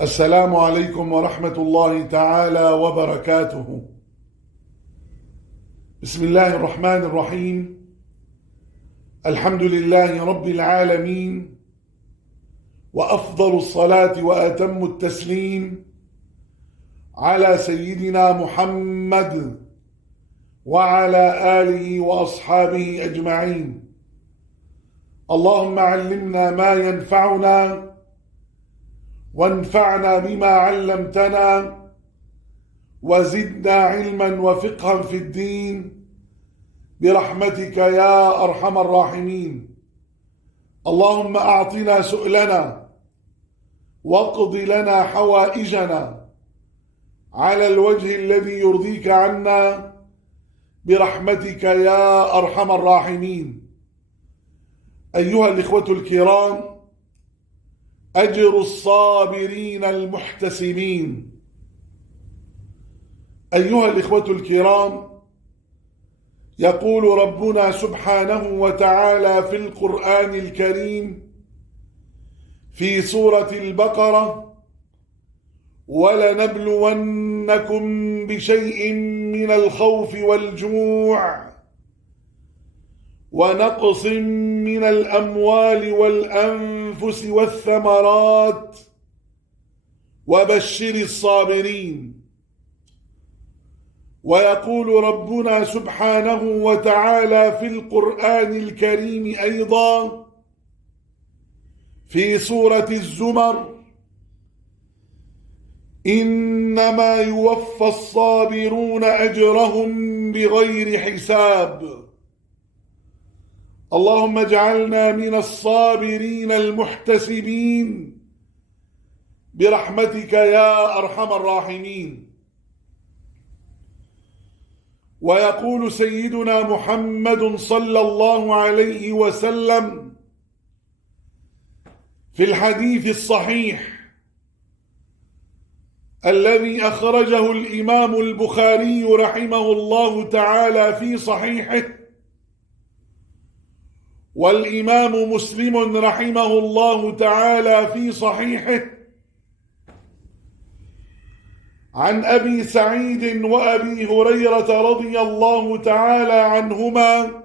السلام عليكم ورحمة الله تعالى وبركاته. بسم الله الرحمن الرحيم. الحمد لله رب العالمين، وأفضل الصلاة وأتم التسليم على سيدنا محمد وعلى آله وأصحابه أجمعين. اللهم علمنا ما ينفعنا وانفعنا بما علمتنا وزدنا علما وفقها في الدين برحمتك يا أرحم الراحمين. اللهم أعطنا سؤلنا واقض لنا حوائجنا على الوجه الذي يرضيك عنا برحمتك يا أرحم الراحمين. أيها الإخوة الكرام، أجر الصابرين المحتسبين. أيها الإخوة الكرام، يقول ربنا سبحانه وتعالى في القرآن الكريم في سورة البقرة: ولنبلونكم بشيء من الخوف والجوع ونقص من الأموال والأنفس والثمرات وبشر الصابرين. ويقول ربنا سبحانه وتعالى في القرآن الكريم أيضا في سورة الزمر: إنما يوفى الصابرون أجرهم بغير حساب. اللهم اجعلنا من الصابرين المحتسبين برحمتك يا أرحم الراحمين. ويقول سيدنا محمد صلى الله عليه وسلم في الحديث الصحيح الذي أخرجه الإمام البخاري رحمه الله تعالى في صحيحه، والإمام مسلم رحمه الله تعالى في صحيحه، عن أبي سعيد وأبي هريرة رضي الله تعالى عنهما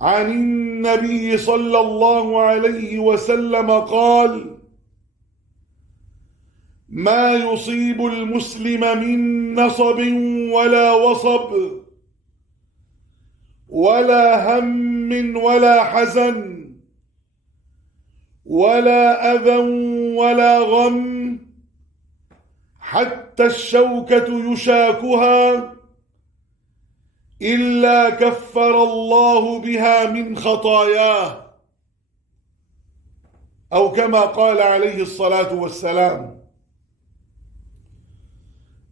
عن النبي صلى الله عليه وسلم قال: ما يصيب المسلم من نصب ولا وصب ولا هم ولا حزن ولا أذى ولا غم حتى الشوكة يشاكها إلا كفر الله بها من خطاياه، أو كما قال عليه الصلاة والسلام.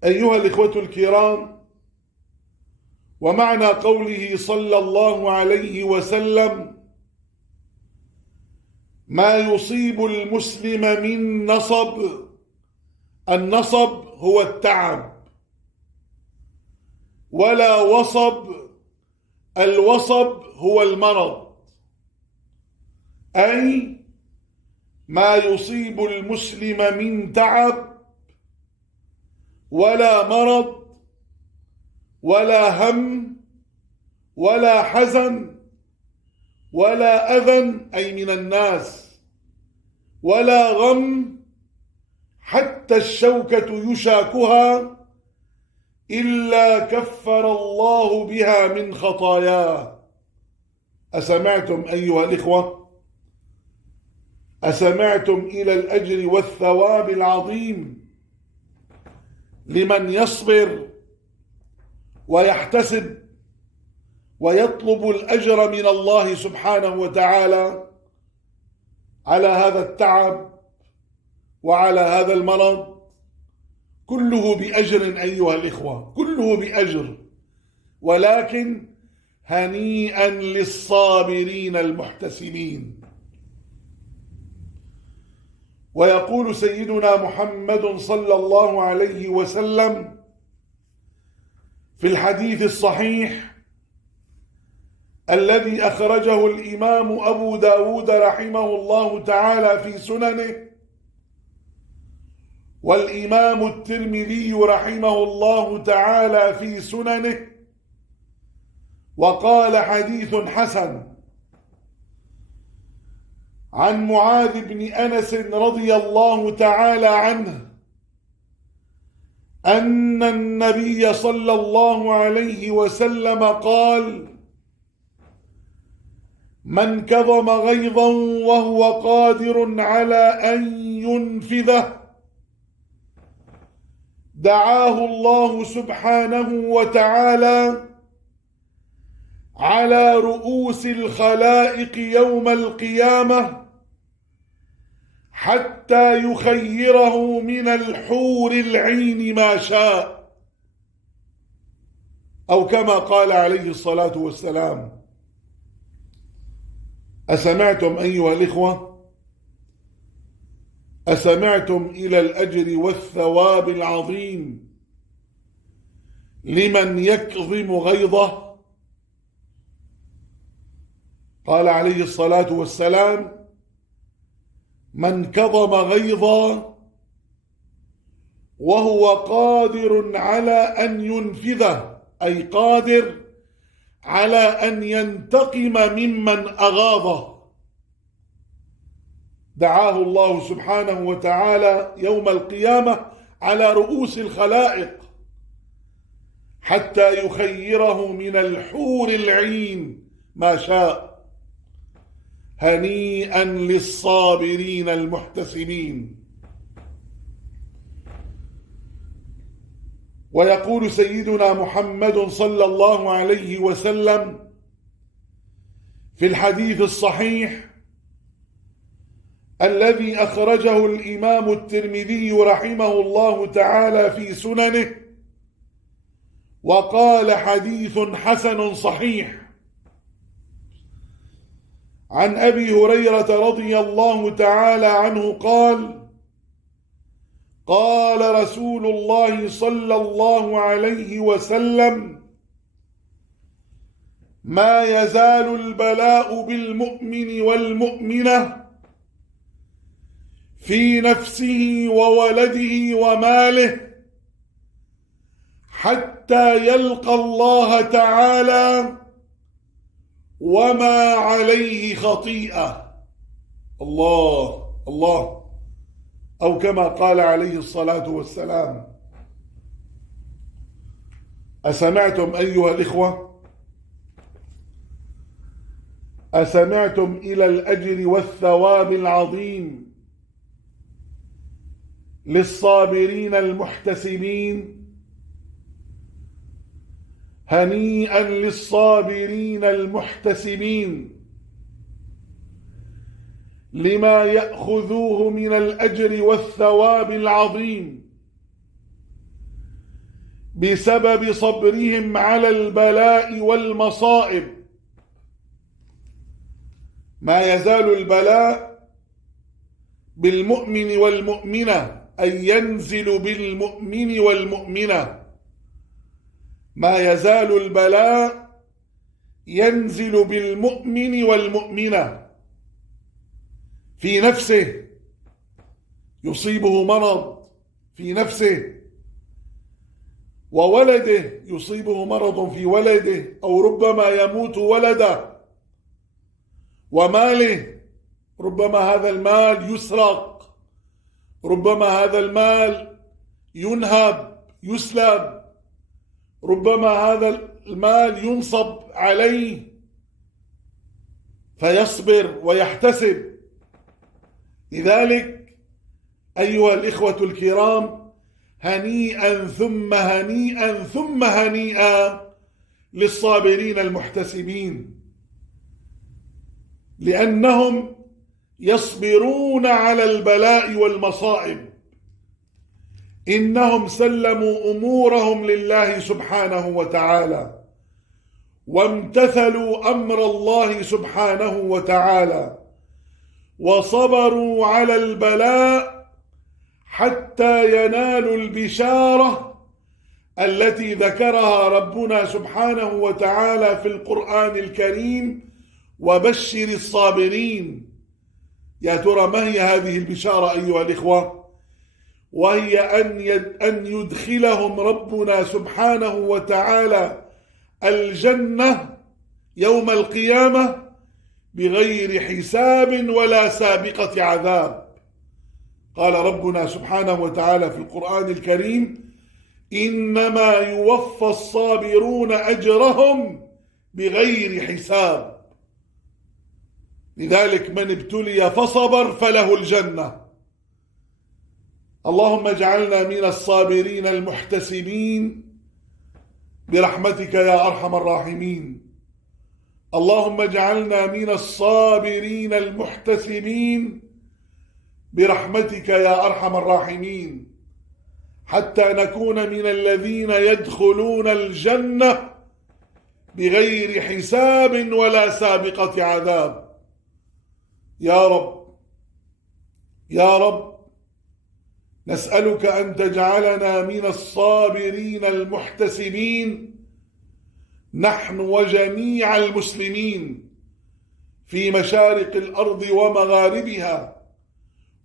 أيها الإخوة الكرام، ومعنى قوله صلى الله عليه وسلم: ما يصيب المسلم من نصب، النصب هو التعب، ولا وصب، الوصب هو المرض، أي ما يصيب المسلم من تعب ولا مرض ولا هم ولا حزن ولا أذى أي من الناس ولا غم حتى الشوكة يشاكها إلا كفر الله بها من خطاياه. أسمعتم أيها الإخوة؟ أسمعتم إلى الأجر والثواب العظيم لمن يصبر ويحتسب ويطلب الأجر من الله سبحانه وتعالى على هذا التعب وعلى هذا المرض؟ كله بأجر أيها الإخوة، كله بأجر، ولكن هنيئا للصابرين المحتسبين. ويقول سيدنا محمد صلى الله عليه وسلم في الحديث الصحيح الذي أخرجه الإمام أبو داود رحمه الله تعالى في سننه: والإمام الترمذي رحمه الله تعالى في سننه وقال حديث حسن عن معاذ بن أنس رضي الله تعالى عنه أن النبي صلى الله عليه وسلم قال: من كظم غيظا وهو قادر على أن ينفذه دعاه الله سبحانه وتعالى على رؤوس الخلائق يوم القيامة حتى يخيره من الحور العين ما شاء، أو كما قال عليه الصلاة والسلام. أسمعتم أيها الإخوة؟ أسمعتم إلى الأجر والثواب العظيم لمن يكظم غيظه؟ قال عليه الصلاة والسلام: من كظم غيظا وهو قادر على أن ينفذه، أي قادر على أن ينتقم ممن أغاظه، دعاه الله سبحانه وتعالى يوم القيامة على رؤوس الخلائق حتى يخيره من الحور العين ما شاء. هنيئا للصابرين المحتسبين. ويقول سيدنا محمد صلى الله عليه وسلم في الحديث الصحيح الذي أخرجه الإمام الترمذي رحمه الله تعالى في سننه وقال حديث حسن صحيح، عن أبي هريرة رضي الله تعالى عنه قال: قال رسول الله صلى الله عليه وسلم: ما يزال البلاء بالمؤمن والمؤمنة في نفسه وولده وماله حتى يلقى الله تعالى وما عليه خطيئة. الله الله، أو كما قال عليه الصلاة والسلام. أسمعتم أيها الإخوة؟ أسمعتم إلى الأجر والثواب العظيم للصابرين المحتسبين؟ هنيئا للصابرين المحتسبين لما يأخذوه من الأجر والثواب العظيم بسبب صبرهم على البلاء والمصائب. ما يزال البلاء بالمؤمن والمؤمنة، أي ينزل بالمؤمن والمؤمنة. ما يزال البلاء ينزل بالمؤمن والمؤمنة في نفسه، يصيبه مرض في نفسه، وولده يصيبه مرض في ولده، أو ربما يموت ولده، وماله ربما هذا المال يسرق، ربما هذا المال ينهب يسلب، ربما هذا المال ينصب عليه فيصبر ويحتسب. لذلك أيها الإخوة الكرام، هنيئا ثم هنيئا ثم هنيئا للصابرين المحتسبين، لأنهم يصبرون على البلاء والمصائب. إنهم سلموا أمورهم لله سبحانه وتعالى وامتثلوا أمر الله سبحانه وتعالى وصبروا على البلاء حتى ينالوا البشارة التي ذكرها ربنا سبحانه وتعالى في القرآن الكريم: وبشر الصابرين. يا ترى ما هي هذه البشارة أيها الإخوة؟ وهي أن يدخلهم ربنا سبحانه وتعالى الجنة يوم القيامة بغير حساب ولا سابقة عذاب. قال ربنا سبحانه وتعالى في القرآن الكريم: إنما يوفى الصابرون أجرهم بغير حساب. لذلك من ابتلي فصبر فله الجنة. اللهم اجعلنا من الصابرين المحتسبين برحمتك يا أرحم الراحمين. اللهم اجعلنا من الصابرين المحتسبين برحمتك يا أرحم الراحمين، حتى نكون من الذين يدخلون الجنة بغير حساب ولا سابقة عذاب. يا رب يا رب، نسألك أن تجعلنا من الصابرين المحتسبين نحن وجميع المسلمين في مشارق الأرض ومغاربها،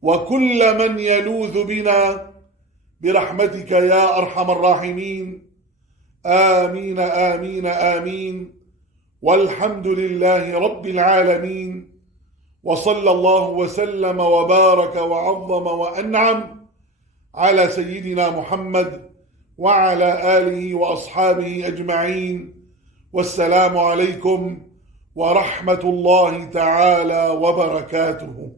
وكل من يلوذ بنا برحمتك يا أرحم الراحمين. آمين آمين آمين، والحمد لله رب العالمين، وصلى الله وسلم وبارك وعظم وأنعم على سيدنا محمد وعلى آله وأصحابه أجمعين. والسلام عليكم ورحمة الله تعالى وبركاته.